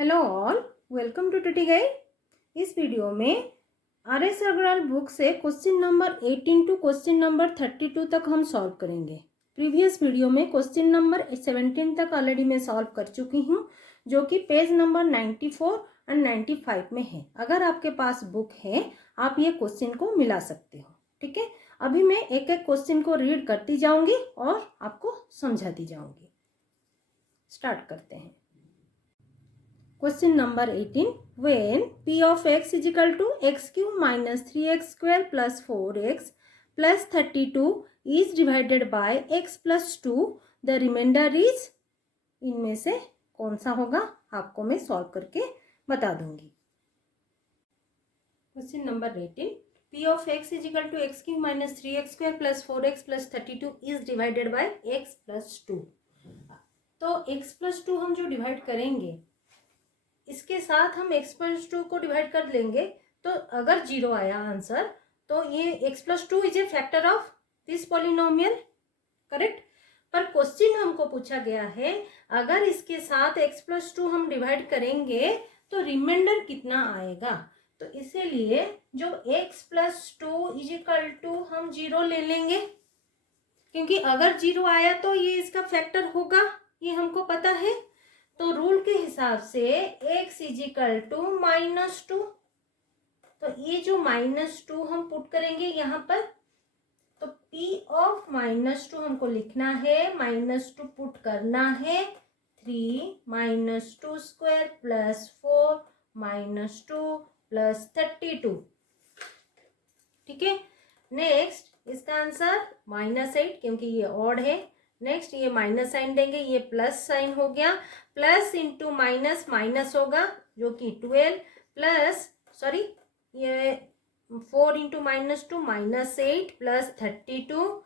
Hello all, welcome to टुटी guide. इस video में आर.एस. अग्रवाल बुक से question number 18 to question number 32 तक हम सॉल्व करेंगे। प्रीवियस वीडियो में क्वेश्चन नंबर 17 तक ऑलरेडी मैं सॉल्व कर चुकी हूँ, जो कि पेज नंबर 94 एंड 95 में है। अगर आपके पास बुक है, आप ये क्वेश्चन को मिला सकते हो। ठीक है, अभी मैं एक एक क्वेश्चन को रीड करती जाऊंगी और आपको समझाती जाऊंगी। स्टार्ट करते हैं। Question number 18. When p of x is equal to x cube minus 3x square plus 4x plus 32 is divided by x plus 2, the remainder is, इनमें से कौन सा होगा आपको मैं सॉल्व करके बता दूंगी। Question number 18. p of x is equal to x cube minus 3x square plus 4x plus 32 is divided by x plus 2. तो x plus 2 हम जो डिवाइड करेंगे, इसके साथ हम x प्लस 2 को डिवाइड कर लेंगे। तो अगर 0 आया आंसर, तो ये x plus 2 is a factor of this polynomial, correct. पर क्वेश्चन हमको पूछा गया है, अगर इसके साथ x प्लस 2 हम डिवाइड करेंगे तो रिमाइंडर कितना आएगा। तो इसीलिए जो x plus 2 is equal to हम 0 ले लेंगे, क्योंकि अगर 0 आया तो ये इसका फैक्टर होगा, ये हमको पता है। तो रूल के हिसाब से x इज इक्वल टू -2, तो ये जो -2 हम पुट करेंगे यहाँ पर, तो p ऑफ -2 हमको लिखना है, -2 पुट करना है, 3 -2 स्क्वायर प्लस 4 -2 प्लस 32। ठीक है, नेक्स्ट इसका आंसर -8, क्योंकि ये ऑड है। नेक्स्ट ये माइनस साइन देंगे, ये प्लस साइन हो गया, प्लस इंटू माइनस माइनस होगा जो कि 12 प्लस ये 4 इंटू -2 -8 प्लस 32।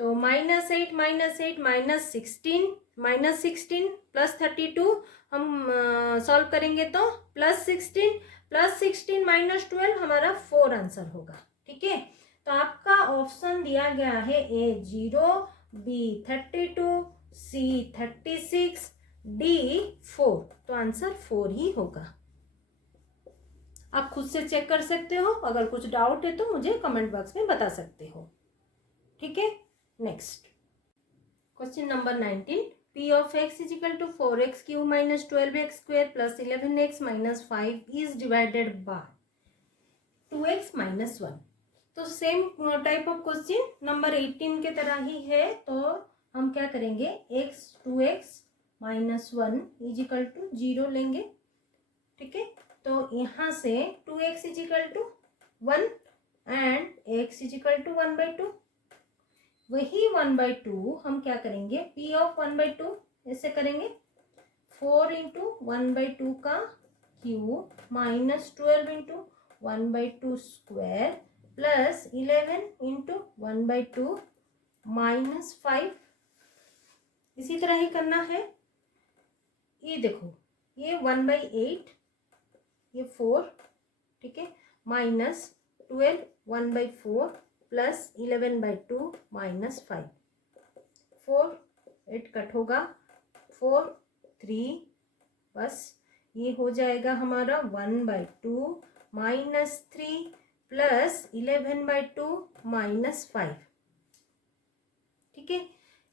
तो -8 -16 प्लस 32 हम सॉल्व करेंगे तो +16 -12 हमारा 4 आंसर होगा। ठीक है, तो आपका ऑप्शन दिया गया है A 0, B 32, C 36, D 4। तो आंसर 4 ही होगा। आप खुद से चेक कर सकते हो, अगर कुछ डाउट है तो मुझे कमेंट बॉक्स में बता सकते हो। ठीक है, next question number 19. p of x is equal to 4x cube minus 12x square plus 11x minus 5 is divided by 2x minus 1. तो same type of question number 18 के तरह ही है। तो हम क्या करेंगे,2x minus 1 इज इक्वल टू 0 लेंगे। ठीक है, तो यहाँ से 2x is equal to 1 and x is equal to 1/2। वही 1/2 हम क्या करेंगे, p ऑफ 1/2 ऐसे करेंगे, 4 इंटू 1/2 का cube minus 12 into 1/2 square plus 11 into 1/2 minus 5। इसी तरह ही करना है। ये देखो, ये 1/8, ये 4, ठीक है, माइनस 12 1/4 प्लस 11/2 माइनस 5। 4 8 कट होगा, 4 3, बस ये हो जाएगा हमारा 1/2 माइनस 3 प्लस 11/2 माइनस 5। ठीक है,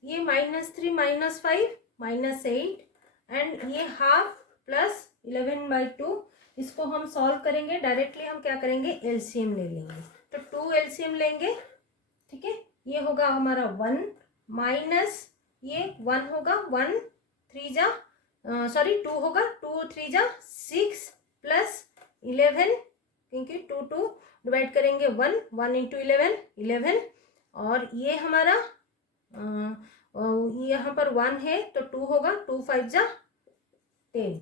ये -3 -5 -8 एंड ये हाफ प्लस 11/2। इसको हम सॉल्व करेंगे डायरेक्टली। हम क्या करेंगे, एलसीएम ले लेंगे। तो 2 एलसीएम लेंगे। ठीक है, ये होगा हमारा 1 माइनस ये 1 होगा, 1 3 जा 2 होगा, 2 3 जा 6 प्लस 11, क्योंकि 2 डिवाइड करेंगे 1 इंटू 11 और ये हमारा यहाँ पर 1 है तो 2 होगा, 2 5 जा 10।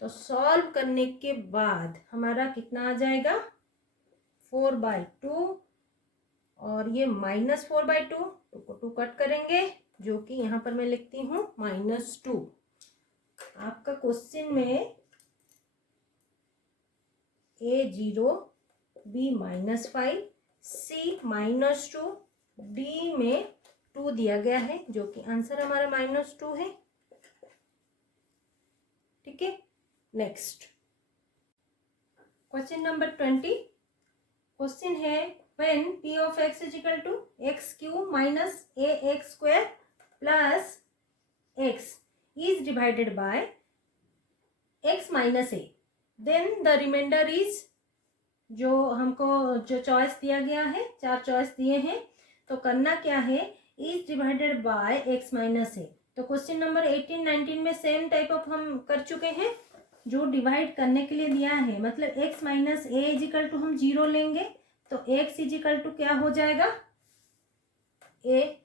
तो सॉल्व करने के बाद हमारा कितना आ जाएगा, 4/2 और ये -4/2, 2 को 2 कट करेंगे, जो कि यहाँ पर मैं लिखती हूँ -2। आपका क्वेश्चन में A 0, B -5, C -2, D में 2 दिया गया है, जो कि आंसर हमारा -2 है। ठीक है, नेक्स्ट क्वेश्चन नंबर 20। क्वेश्चन है when p of x is equal to x cube minus a x square plus x is divided by x minus a, then the remainder is, जो हमको जो चॉइस दिया गया है, 4 चॉइस दिए हैं, तो करना क्या है, is divided by x minus a. तो क्वेश्चन नंबर 18 19 में सेम टाइप ऑफ हम कर चुके हैं, जो डिवाइड करने के लिए दिया है, मतलब x minus a is equal to हम 0 लेंगे, तो एक्स इजिकल टू क्या हो जाएगा, ए।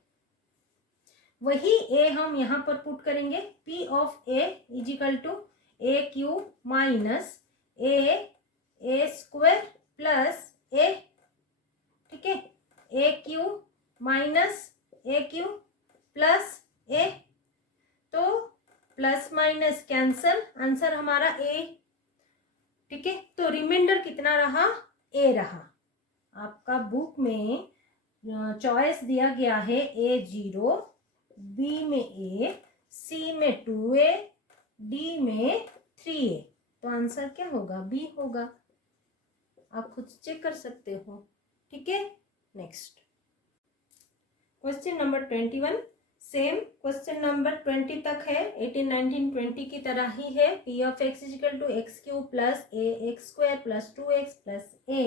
वही ए हम यहाँ पर पुट करेंगे, P of a is equal to a q minus a square plus a, ठीक है, a q minus a q plus a, तो प्लस माइनस कैंसल, आंसर हमारा ए, ठीक है। तो रिमाइंडर कितना रहा, ए रहा। आपका बुक में चॉइस दिया गया है ए 0, बी में ए, सी में 2a, डी में 3a, तो आंसर क्या होगा, बी होगा। आप खुद चेक कर सकते हो, ठीक है। Next question number 21, same question number 20 तक है, 18 19 20 की तरह ही है। p of x is equal to x cube plus a x square plus 2x plus a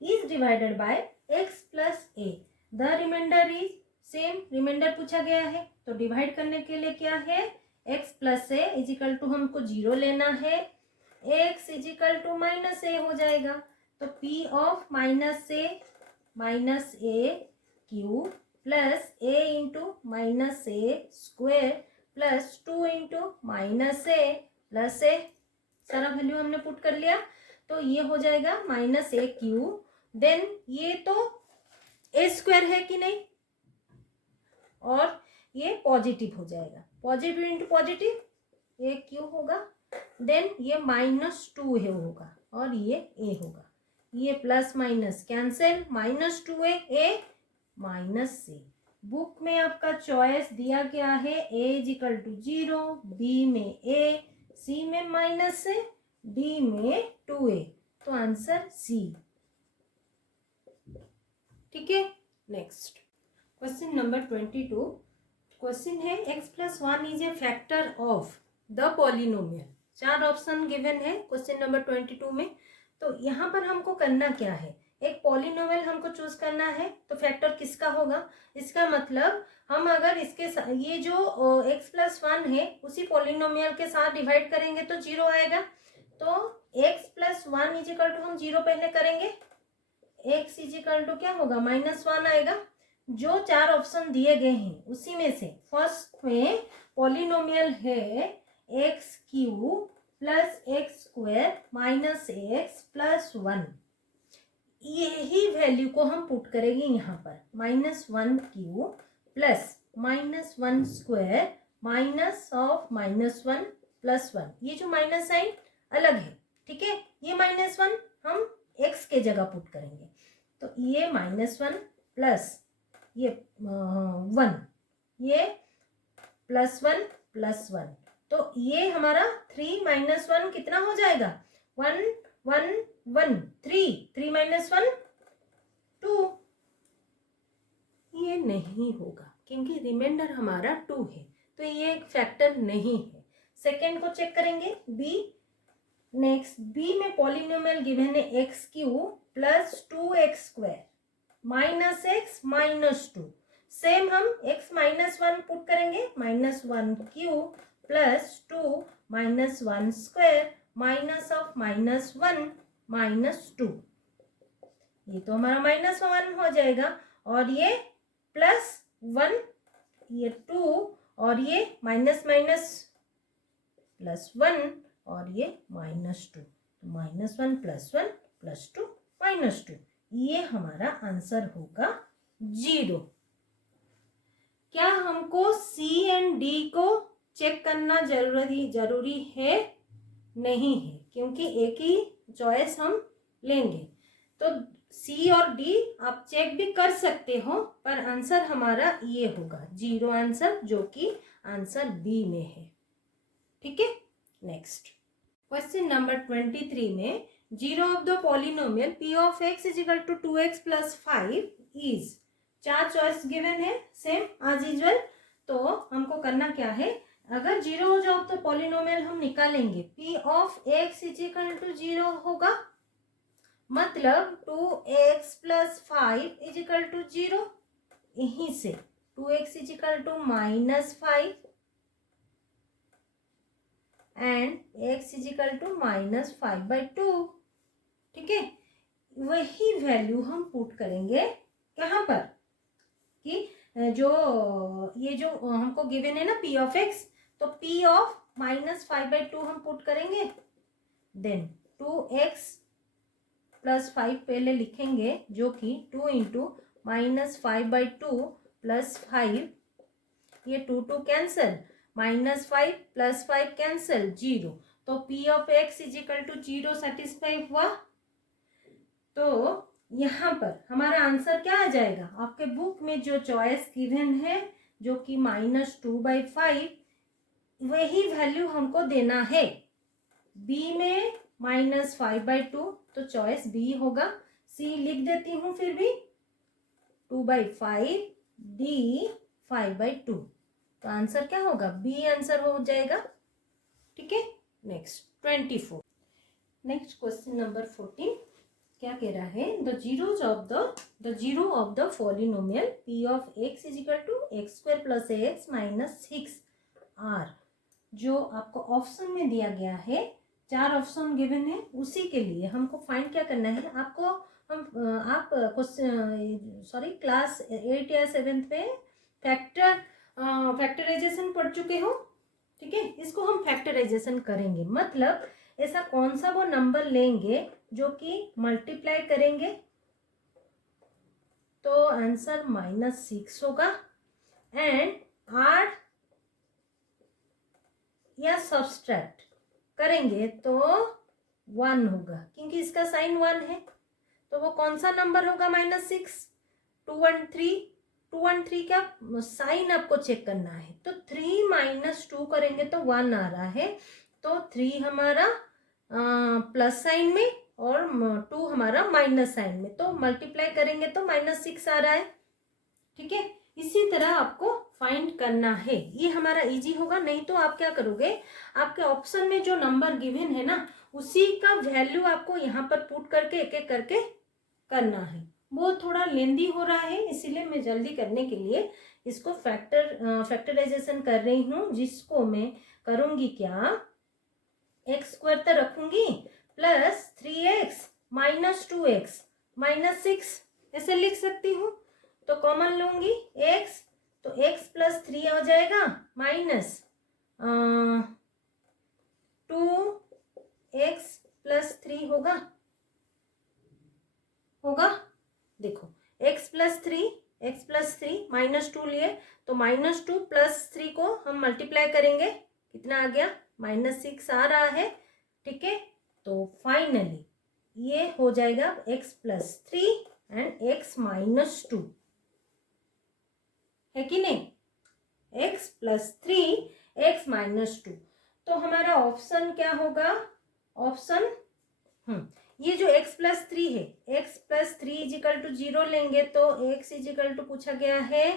is divided by x plus a, the remainder is, same remainder पूछा गया है, तो डिवाइड करने के लिए क्या है, x plus a is equal to हमको 0 लेना है, x is equal to minus a हो जाएगा, तो p of minus a q plus a into minus a square plus 2 into minus a plus a, सारा वैल्यू हमने पुट कर लिया, तो ये हो जाएगा माइनस ए क्यू, देन ये तो ए स्क्वायर है कि नहीं, और ये पॉजिटिव हो जाएगा, पॉजिटिव इंटू पॉजिटिव ए क्यू होगा, देन ये -2 है होगा, और ये ए होगा, ये प्लस माइनस कैंसिल, -2a ए माइनस सी। बुक में आपका चॉइस दिया गया है a इजिकल टू 0, बी में a, सी में माइनस ए, डी में 2a, तो आंसर सी, ठीक है। नेक्स्ट क्वेश्चन नंबर 22, क्वेश्चन है x plus 1 is a factor of the polynomial. 4 option given है क्वेश्चन नंबर 22 में, तो यहाँ पर हमको करना क्या है, एक पॉलिनोमियल हमको चूज करना है, तो फैक्टर किसका होगा, इसका मतलब हम अगर इसके ये जो x प्लस 1 है उसी पॉलिनोमियल के साथ डिवाइड करेंगे तो 0 आएगा, तो x प्लस 1 इजिकल टू हम 0 पहले करेंगे, x इजिकल टू क्या होगा, -1 आएगा। जो 4 ऑप्शन दिए गए हैं उसी में से फर्स्ट में पॉलिनोमियल है x cube plus x square minus x plus 1, यही वैल्यू को हम पुट करेंगे यहाँ पर, -1 Q plus -1 square minus of -1 plus 1, ये जो माइनस साइन अलग है, ठीक है, ये -1 हम x के जगह पुट करेंगे, तो ये -1 प्लस ये 1, ये +1 प्लस 1, तो ये हमारा 3 - 1 कितना हो जाएगा, 1 1 1 3, 3 - 1 2, ये नहीं होगा क्योंकि रिमाइंडर हमारा 2 है, तो ये एक फैक्टर नहीं है। सेकेंड को चेक करेंगे, बी। नेक्स्ट बी में पॉलिनोमियल गिवन है x cube plus 2x square minus x minus 2, same हम x -1 पुट करेंगे, -1 Q plus 2 -1 square minus of -1 -2, ये तो हमारा -1 हो जाएगा, और ये +1, ये 2, और ये माइनस माइनस +1, और ये -2, तो -1 + 1 + 2 -2, ये हमारा आंसर होगा 0। क्या हमको सी एंड डी को चेक करना जरूरी है, नहीं है, क्योंकि एक ही चॉइस हम लेंगे, तो सी और डी आप चेक भी कर सकते हो, पर आंसर हमारा ये होगा 0 आंसर, जो कि आंसर बी में है, ठीक है। नेक्स्ट क्वेश्चन नंबर 23 में zero of the polynomial p of x is equal to 2x plus 5 इज, चार चॉइस गिवन है सेम एज यूजुअल। तो हमको करना क्या है, अगर जीरो ऑफ द पॉलिनोमियल हम निकालेंगे p of x is equal to 0 होगा, मतलब 2x plus 5 is equal to 0। यहीं से 2x is equal to -5 and x is equal to -5/2। ठीक है, वही वैल्यू हम पुट करेंगे कहाँ पर कि जो ये जो हमको गिवन है ना p ऑफ x, तो p ऑफ -5/2 हम पुट करेंगे। देन 2x प्लस 5 पहले लिखेंगे, जो कि 2 इंटू -5/2 प्लस 5, ये 2 कैंसल, -5 प्लस 5 कैंसल, 0। तो p of x is equal to 0 satisfy हुआ। तो यहाँ पर हमारा आंसर क्या आ जाएगा, आपके बुक में जो चॉइस गिवन है जो कि -2/5, वही वैल्यू हमको देना है। b में -5/2, तो चॉइस b होगा। c लिख देती हूँ फिर भी, 2/5, d 5/2। तो आंसर क्या होगा, बी आंसर हो जाएगा। ठीक है, नेक्स्ट 24। नेक्स्ट क्वेश्चन नंबर 14 क्या कह रहा है, the zero of the polynomial p of x is equal to x² plus ax minus 6 are. जो आपको ऑप्शन में दिया गया है, 4 ऑप्शन गिवन है, उसी के लिए हमको फाइंड क्या करना है। आपको आप क्लास 8 या 7 पे फैक्टराइजेशन पढ़ चुके हो। ठीक है, इसको हम फैक्टराइजेशन करेंगे, मतलब ऐसा कौन सा वो नंबर लेंगे जो कि मल्टीप्लाई करेंगे, तो आंसर -6 होगा। एंड ऐड या सब्सट्रैक्ट करेंगे तो 1 होगा, क्योंकि इसका साइन 1 है। तो वो कौन सा नंबर होगा, -6, 213 का साइन आपको चेक करना है। तो 3 - 2 करेंगे तो 1 आ रहा है, तो 3 हमारा प्लस साइन में और 2 हमारा माइनस साइन में, तो मल्टीप्लाई करेंगे तो -6 आ रहा है। ठीक है, इसी तरह आपको फाइंड करना है। ये हमारा इजी होगा। नहीं तो आप क्या करोगे, आपके ऑप्शन में जो नंबर गिवन है ना, उसी का वैल्यू आपको यहाँ पर पुट करके एक एक करके करना है। वो थोड़ा लेंदी हो रहा है, इसीलिए मैं जल्दी करने के लिए इसको फैक्टराइजेशन कर रही हूँ, जिसको मैं करूँगी क्या, x² तो रखूंगी plus 3x minus 2x minus 6 ऐसे लिख सकती हूँ। तो कॉमन लूंगी x, तो x प्लस 3 हो जाएगा माइनस 2x प्लस 3 होगा। देखो x प्लस 3 -2 लिए, तो -2 प्लस 3 को हम मल्टीप्लाई करेंगे, कितना आ गया, -6 आ रहा है। ठीक है, तो फाइनली ये हो जाएगा x plus 3 and x minus 2, है कि नहीं, x प्लस 3 x माइनस 2। तो हमारा ऑप्शन क्या होगा, ऑप्शन ये जो x प्लस 3 है, x plus 3 is equal to 0 लेंगे तो x इज इक्वल टू पूछा गया है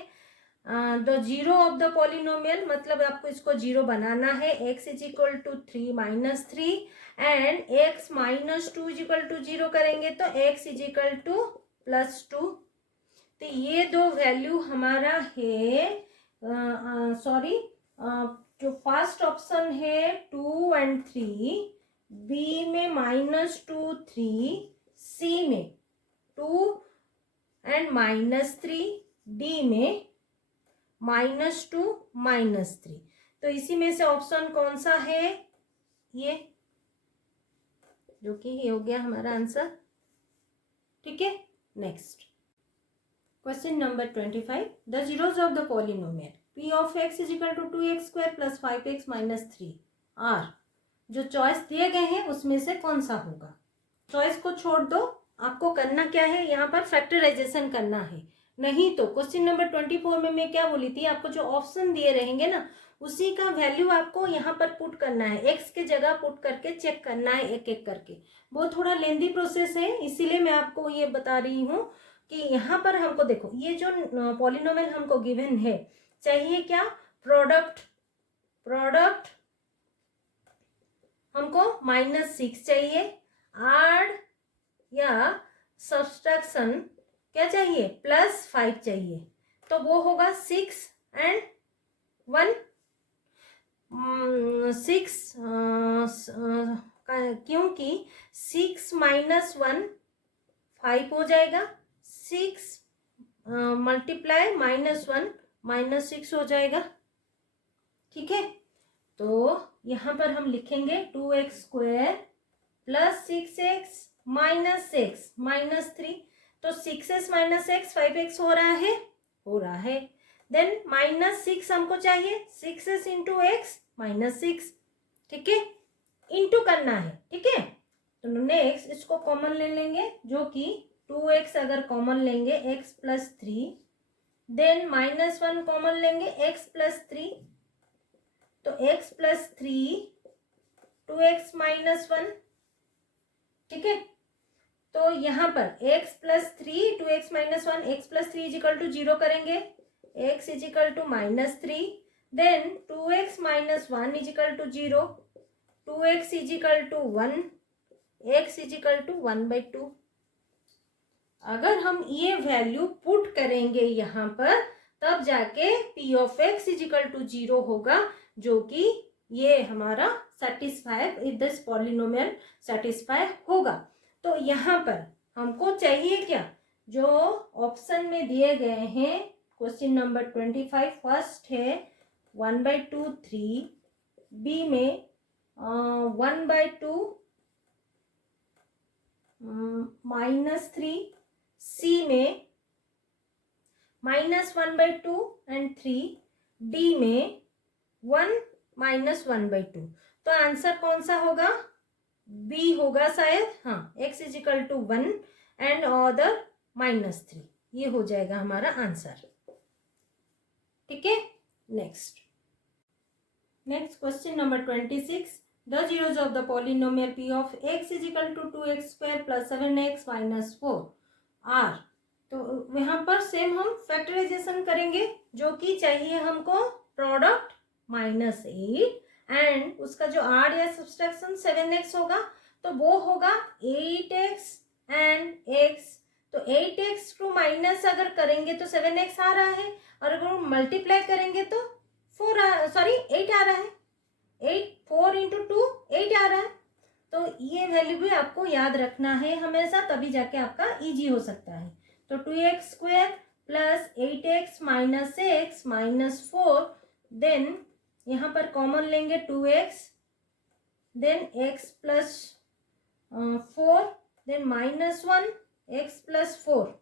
the zero of the polynomial, मतलब आपको इसको 0 बनाना है। x is equal to 3 minus 3 and x minus 2 is equal to 0 करेंगे तो x is equal to plus 2। तो ये दो वैल्यू हमारा है, जो फर्स्ट ऑप्शन है 2 और 3, बी में -2 3, सी में 2 और -3, डी में -2 -3। तो इसी में से ऑप्शन कौन सा है, ये, जो कि ये हो गया हमारा आंसर। ठीक है, next question number 25, the zeros of the polynomial p of x is equal to 2x² plus 5x minus 3 are. जो चॉइस दिए गए हैं उसमें से कौन सा होगा, चॉइस को छोड़ दो, आपको करना क्या है, यहाँ पर फैक्टराइजेशन करना है। नहीं तो क्वेश्चन नंबर 24 में मैं क्या बोली थी, आपको जो ऑप्शन दिए रहेंगे ना, उसी का वैल्यू आपको यहाँ पर पुट करना है, एक्स के जगह पुट करके चेक करना है एक एक करके। वो थोड़ा लेंदी प्रोसेस है, इसीलिए मैं आपको ये बता रही हूँ कि यहाँ पर हमको देखो ये जो पॉलिनोमियल हमको गिवन है, चाहिए क्या, प्रोडक्ट हमको -6 चाहिए, आड या सब्सट्रैक्शन क्या चाहिए, +5 चाहिए। तो वो होगा 6 and 1, 6 क्योंकि 6 - 1 5 हो जाएगा, 6 मल्टीप्लाई -1 -6 हो जाएगा। ठीक है, तो यहाँ पर हम लिखेंगे 2x² + 6x -6 -3, तो 6s - x 5x हो रहा है। देन -6 हमको चाहिए, 6s × x -6, ठीक है, इंटू करना है। ठीक है, तो नेक्स्ट इसको कॉमन ले लेंगे, जो कि 2x अगर कॉमन लेंगे x + 3, देन -1 कॉमन लेंगे x + 3, तो x + 3 2x - 1। ठीक है, तो यहाँ पर x + 3 2x - 1, x + 3 = 0 करेंगे, x = -3, then 2x - 1 = 0, 2x = 1, x = 1/2। अगर हम ये वैल्यू पुट करेंगे यहाँ पर, तब जाके p of x = 0 होगा, जो कि ये हमारा सेटिस्फाई, दिस पॉलिनोमियल सेटिस्फाई होगा। तो यहाँ पर हमको चाहिए क्या, जो ऑप्शन में दिए गए हैं, क्वेश्चन नंबर 25 फर्स्ट है 1/2 3, बी में 1/2 -3, सी में -1/2 and 3, डी में 1 - 1/2। तो आंसर कौन सा होगा, बी होगा शायद, हाँ, x = 1 एंड अदर -3, ये हो जाएगा हमारा आंसर। ठीक है, next question number 26, the zeros of the polynomial p of x = 2x² + 7x - 4 are, तो यहाँ पर सेम हम फैक्टराइजेशन करेंगे, जो कि चाहिए हमको प्रोडक्ट -8 एंड उसका जो आर या सब्सट्रैक्शन 7x होगा, तो वो होगा 8x एंड x। तो 8x को माइनस अगर करेंगे तो 7x आ रहा है, और अगर मल्टीप्लाई करेंगे तो 8 आ रहा है, 4 × 2 8 आ रहा है। तो ये वैल्यू भी आपको याद रखना है हमेशा, तभी जाके आपका इजी हो सकता है। तो 2x² + 8x - x - 4, देन यहाँ पर कॉमन लेंगे 2x, then x + 4, then -1 x + 4,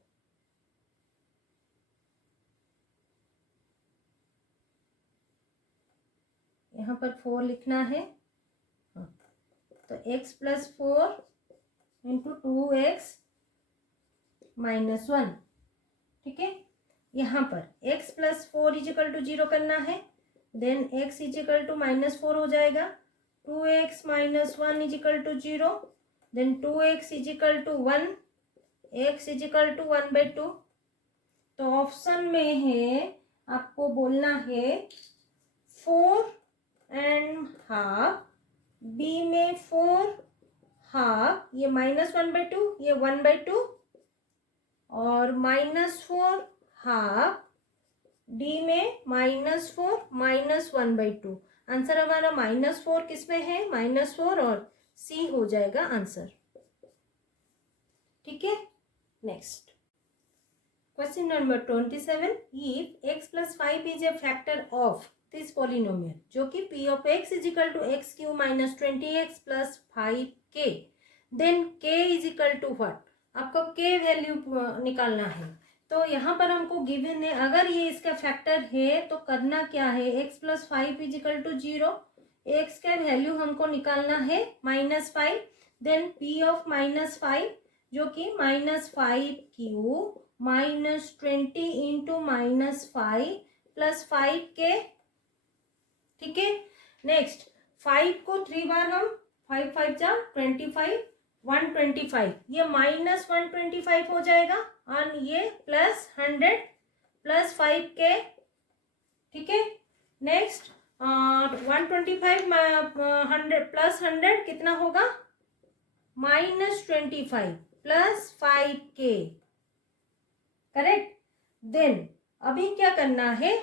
यहाँ पर 4 लिखना है, तो x + 4 × 2x - 1। ठीक है, यहाँ पर x + 4 = 0 करना है, देन x = -4 हो जाएगा, 2x - 1 = 0, देन 2x = 1, x = 1/2। तो ऑप्शन में है, आपको बोलना है 4.5, बी में 4.5, ये -1/2, ये 1/2, और -4.5, डी में -4 -1/2। आंसर हमारा -4 किस में है, -4, और सी हो जाएगा आंसर। ठीक है, next question number 27, if x + 5 is a factor of this polynomial, जो कि p of x = x³ - 20x + 5k, then k = what, आपको k वैल्यू निकालना है। तो यहाँ पर हमको गिवन है, अगर ये इसका फैक्टर है तो करना क्या है, x + 5 = 0, x का वैल्यू हमको निकालना है -5, देन p of -5, जो कि -5q - 20 × -5 + 5k, ठीक है। नेक्स्ट 5 को 3 बार हम 5 5 जा 25 125, ये माइनस 125 हो जाएगा और ये प्लस 100 प्लस 5k, ठीक है। नेक्स्ट 125 100 प्लस 100 कितना होगा, -25 प्लस 5k, करेक्ट। देन अभी क्या करना है,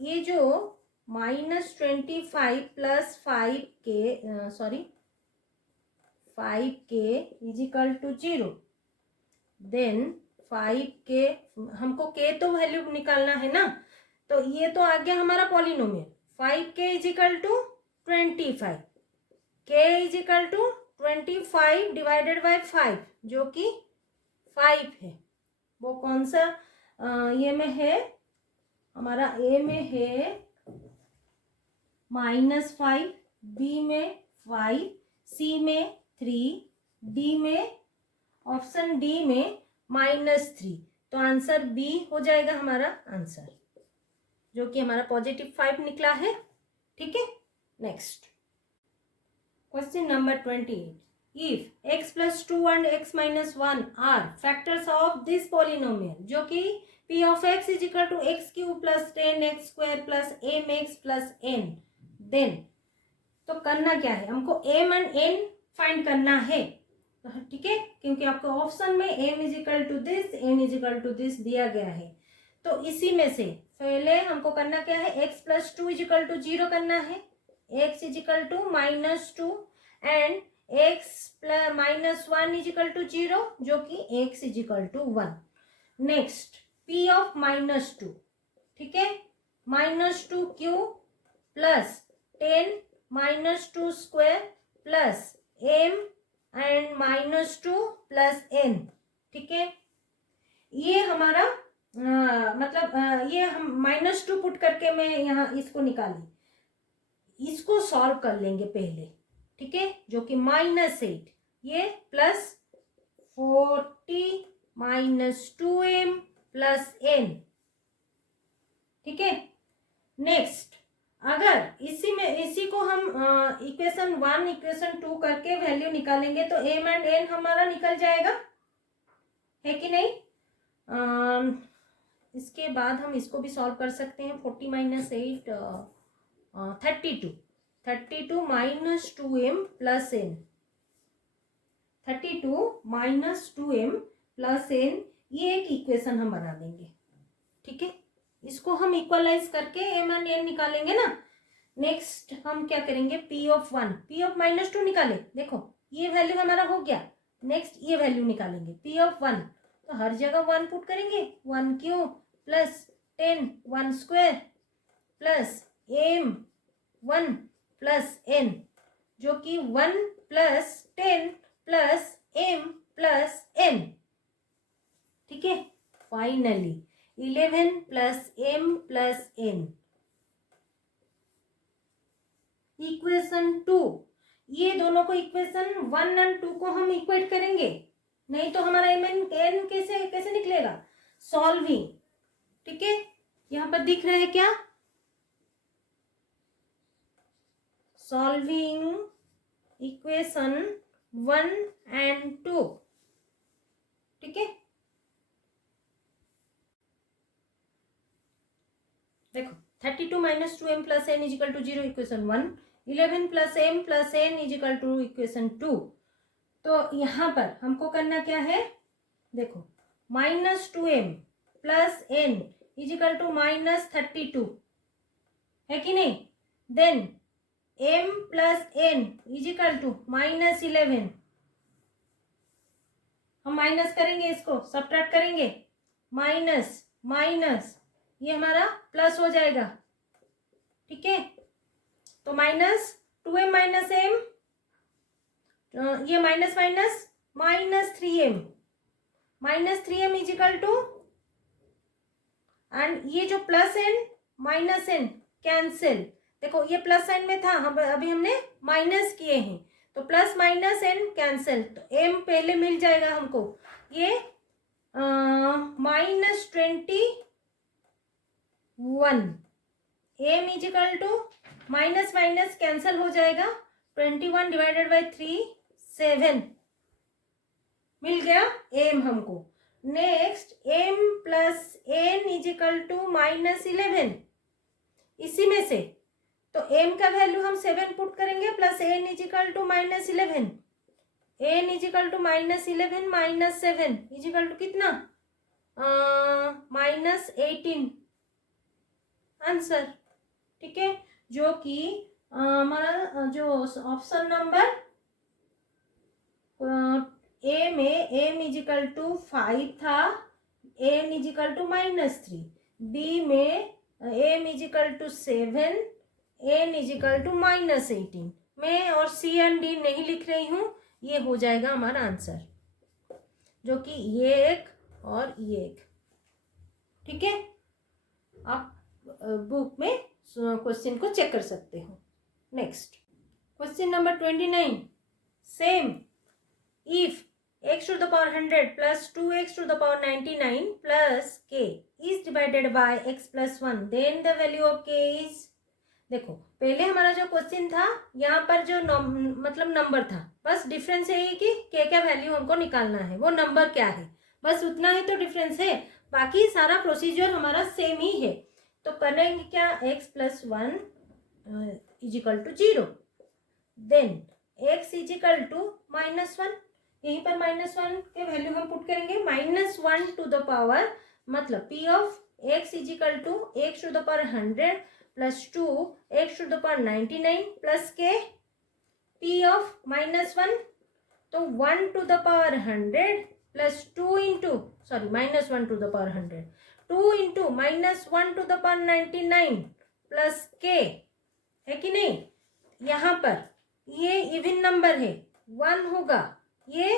ये जो -25 plus 5k sorry 5k is equal to 0, then 5k, हमको k तो वैल्यू निकालना है ना, तो ये तो आ गया हमारा polynomial. 5k is equal to 25, k is equal to 25 divided by 5 जो कि 5 है। वो कौन सा ये में है, हमारा a में है -5, b में 5, c में 3, d में ऑप्शन डी में -3, तो आंसर बी हो जाएगा हमारा आंसर, जो कि हमारा +5 निकला है, ठीक है। Next question number 28, if x + 2 and x - 1 are factors of this polynomial, जो कि p of x is equal to x³ + 10x² + mx + n, then तो करना क्या है, हमको m and n फाइंड करना है, ठीक है, क्योंकि आपको ऑप्शन में m is equal to this, n is equal to this दिया गया है। तो इसी में से पहले हमको करना क्या है, x + 2 इज इक्वल टू 0 करना है, x is equal to -2 and x + -1 is equal to 0, जो कि x is equal to 1। Next p of -2, ठीक है, -2³ plus 10 -2² plus m and -2 plus n, ठीक है। ये हमारा ये हम -2 पुट करके मैं यहाँ इसको निकाली, इसको सॉल्व कर लेंगे पहले, ठीक है, जो कि -8, ये प्लस 40 -2m प्लस n, ठीक है। नेक्स्ट अगर इसी को हम इक्वेशन 1 इक्वेशन 2 करके वैल्यू निकालेंगे तो m एंड n हमारा निकल जाएगा, है कि नहीं। इसके बाद हम इसको भी सॉल्व कर सकते हैं, 40 - 8 32 -2m plus n, 32 -2m plus n, ये एक इक्वेशन हम बना देंगे, ठीक है। इसको हम इक्वलाइज करके m एंड n निकालेंगे ना। नेक्स्ट हम क्या करेंगे, p ऑफ 1, p ऑफ -2 निकाले, देखो ये वैल्यू हमारा हो गया। नेक्स्ट ये वैल्यू निकालेंगे p ऑफ 1, तो हर जगह 1 पुट करेंगे, 1³ plus 10 1² plus m 1 plus n, जो कि 1 plus 10 plus m plus n, ठीक है। Finally 11 plus m plus n, equation 2, ये दोनों को इक्वेशन 1 और 2 को हम इक्वेट करेंगे, नहीं तो हमारा m एंड n कैसे निकलेगा, सॉल्विंग, ठीक है। यहाँ पर दिख रहा है क्या, सॉल्विंग इक्वेशन 1 एंड 2, ठीक है। देखो 32 - 2m plus n is equal to 0 equation 1, 11 plus m plus n is equal to equation 2। तो यहाँ पर हमको करना क्या है, देखो -2m plus n is equal to -32, है कि नहीं। Then m plus n is equal to -11, हम माइनस करेंगे, इसको सब्ट्रैक्ट करेंगे, माइनस माइनस ये हमारा प्लस हो जाएगा, ठीक है। तो -2m माइनस m, ये minus minus -3m is equal to, and ये जो plus n minus n cancel, देखो ये प्लस साइन में था, हम अभी हमने माइनस किए हैं, तो प्लस माइनस n कैंसिल, तो m पहले मिल जाएगा हमको, ये -21, m is equal to minus minus cancel हो जाएगा, 21 डिवाइडेड बाई 3 7 मिल गया एम हमको। Next m plus n is equal to -11, इसी में से तो एम का वैल्यू हम 7 पुट करेंगे plus n is equal to -11, n is equal to -11 minus 7 is equal to कितना, -18 आंसर। ठीक है, जो कि हमारा जो ऑप्शन नंबर ए में एम इज इक्वल टू 5 था, n is equal to -3, B में m is equal to 7, n is equal to -18। मैं और सी एंड डी नहीं लिख रही हूँ, ये हो जाएगा हमारा आंसर, जो कि ये एक और ये एक। ठीक है, आप बुक में क्वेश्चन को चेक कर सकते हो। Next question number 29, same if x to the power 100 plus 2x to the power 99 plus k is divided by x plus 1, then the value of k is। देखो पहले हमारा जो क्वेश्चन था यहाँ पर जो मतलब नंबर था, बस डिफरेंस है कि k का वैल्यू हमको निकालना है, वो नंबर क्या है, बस उतना ही तो डिफरेंस है, बाकी सारा प्रोसीजर हमारा सेम ही है। तो करेंगे क्या, x plus 1 is equal to 0, then x is equal to -1, यहीं पर -1 के वैल्यू हम पुट करेंगे, -1 टू द पावर मतलब p of x is equal to x to the power 100 plus 2 x to the power 99 plus k, p of -1 तो 1 to the power 100 plus 2 into sorry -1 to the power 100, 2 into -1 to the power 99 plus k, है कि नहीं। यहाँ पर ये even number है, 1 होगा, ये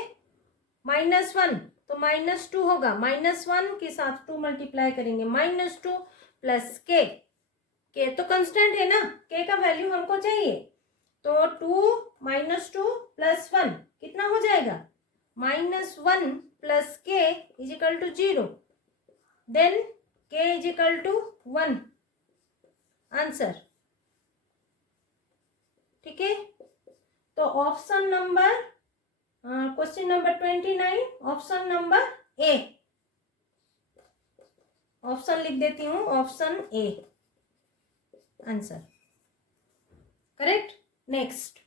-1 तो -2 होगा, -1 के साथ 2 मल्टीप्लाई करेंगे, -2 प्लस k, k तो कांस्टेंट है ना, k का वैल्यू हमको चाहिए, तो 2 -2 प्लस 1 कितना हो जाएगा, -1 plus k is equal to 0, then k is equal to 1 answer. ठीक है, तो option number question number 29 option number A, option लिख देती हूँ, option A answer correct. Next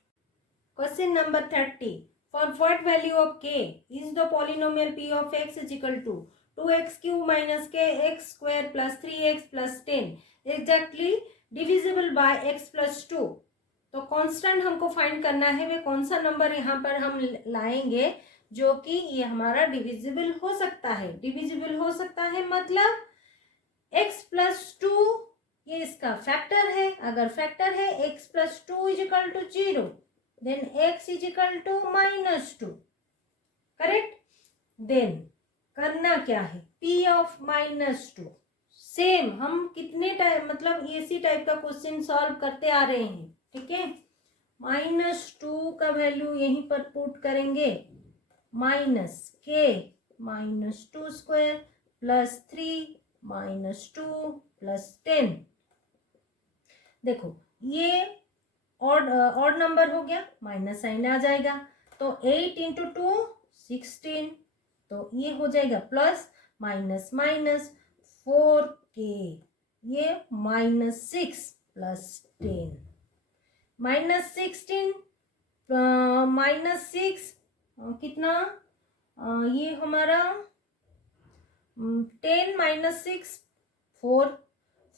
question number 30, for what value of k is the polynomial p of x is equal to 2x³ minus kx² plus 3x plus 10 exactly divisible by x plus 2। तो constant हमको find करना है, वे कौन सा number यहाँ पर हम लाएंगे जो कि ये हमारा डिविजिबल हो सकता है। डिविजिबल हो सकता है मतलब x प्लस 2 ये इसका फैक्टर है, अगर फैक्टर है x plus 2 is equal to 0, then x is equal to -2 correct. Then करना क्या है, p ऑफ -2 सेम हम कितने टाइम मतलब इसी टाइप का क्वेश्चन सॉल्व करते आ रहे हैं। ठीक है, -2 का वैल्यू यहीं पर पुट करेंगे, -k -2² प्लस 3 -2 प्लस 10। देखो ये ऑड नंबर हो गया, माइनस साइन आ जाएगा, तो 8 इंटू 2 16, तो ये हो जाएगा प्लस माइनस माइनस 4k, ये -6 प्लस 10, -16 -6 कितना, ये हमारा 10 -6 4,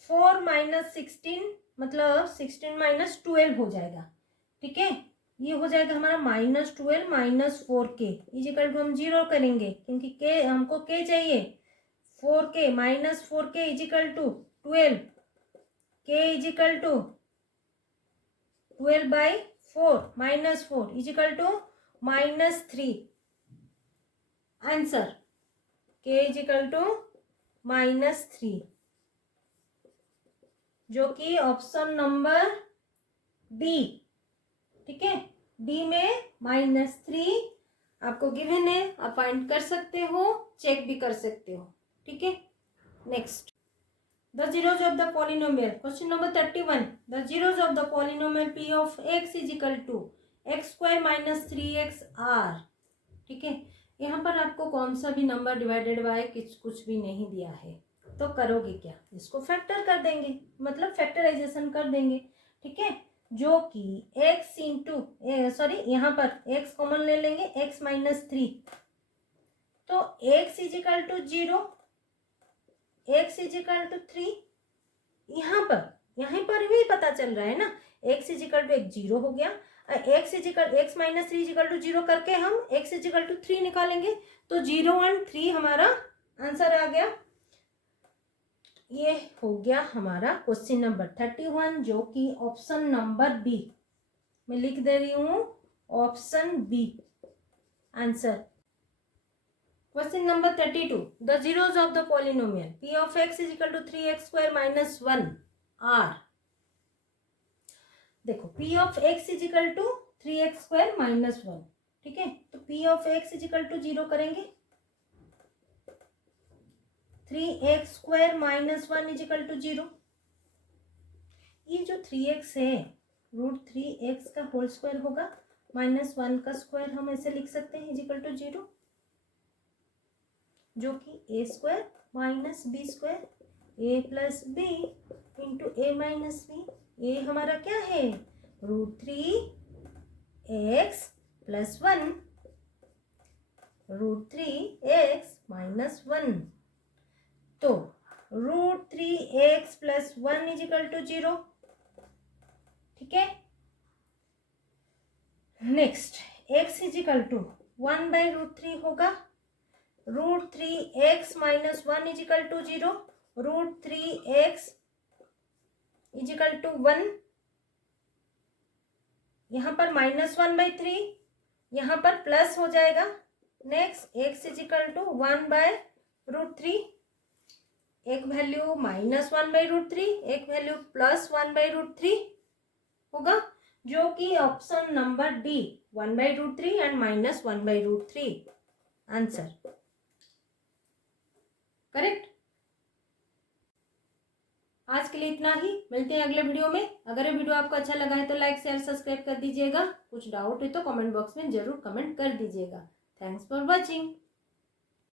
4 -16 मतलब 16 -12 हो जाएगा। ठीक है, ये हो जाएगा हमारा -12 -4k इज इक्वल टू हम 0 करेंगे क्योंकि k हमको k चाहिए, 4k -4k is equal to 12, k is equal to 12/4 -4 is equal to -3 answer, k is equal to -3 जो कि ऑप्शन नंबर डी। ठीक है, डी में -3 आपको गिवन है, आप फाइंड कर सकते हो, चेक भी कर सकते हो। ठीक है, next The zeros of the polynomial. Question number 31. The zeros of the polynomial p of x is equal to x square minus 3x r. ठीक है, यहाँ पर आपको कौन सा भी नंबर डिवाइडेड बाय कुछ भी नहीं दिया है, तो करोगे क्या, इसको फैक्टर कर देंगे, मतलब फैक्टराइजेशन कर देंगे। ठीक है, जो कि x इंटू सॉरी यहाँ पर x कॉमन ले लेंगे, x माइनस 3, तो x is equal to 0, x is equal to 3। यहाँ पर भी पता चल रहा है ना, x इज इक्वल टू 0 हो गया, x minus 3 is equal to 0 करके हम x इज इक्वल टू 3 निकालेंगे, तो 0 और 3 हमारा आंसर आ गया। ये हो गया हमारा क्वेश्चन नंबर 31, जो कि ऑप्शन नंबर बी मैं लिख दे रही हूँ, option B answer. Question number 32. The zeros of the polynomial p of x is equal to 3x square minus 1 are. देखो p of x is equal to 3x square minus 1, ठीक है, तो p of x is equal to 0 करेंगे, 3x square minus 1 is equal to 0। ये जो 3x है root 3x का whole square होगा, माइनस 1 का स्क्वायर हम ऐसे लिख सकते हैं, इज इक्वल टू 0, जो कि ए स्क्वायर माइनस बी स्क्वायर, ए प्लस बी इंटू ए माइनस बी, ये हमारा क्या है, root 3x plus 1, root 3x minus 1, तो root 3x plus 1 is equal to 0। ठीक है, next x is equal to 1 by root 3 होगा, root 3x minus 1 is equal to 0, root 3x is equal to 1, यहाँ पर माइनस 1 बाई 3, यहाँ पर plus हो जाएगा। Next x is equal to 1 by root 3, एक वैल्यू माइनस 1 बाई रूट 3, एक value plus 1 by root 3 होगा, जो कि option number D 1 by root 3 and minus 1 by root 3 answer correct. आज के लिए इतना ही, मिलते हैं अगले वीडियो में। अगर ये वीडियो आपको अच्छा लगा है तो लाइक शेयर सब्सक्राइब कर दीजिएगा, कुछ डाउट है तो कमेंट बॉक्स में जरूर कमेंट कर दीजिएगा। Thanks for watching.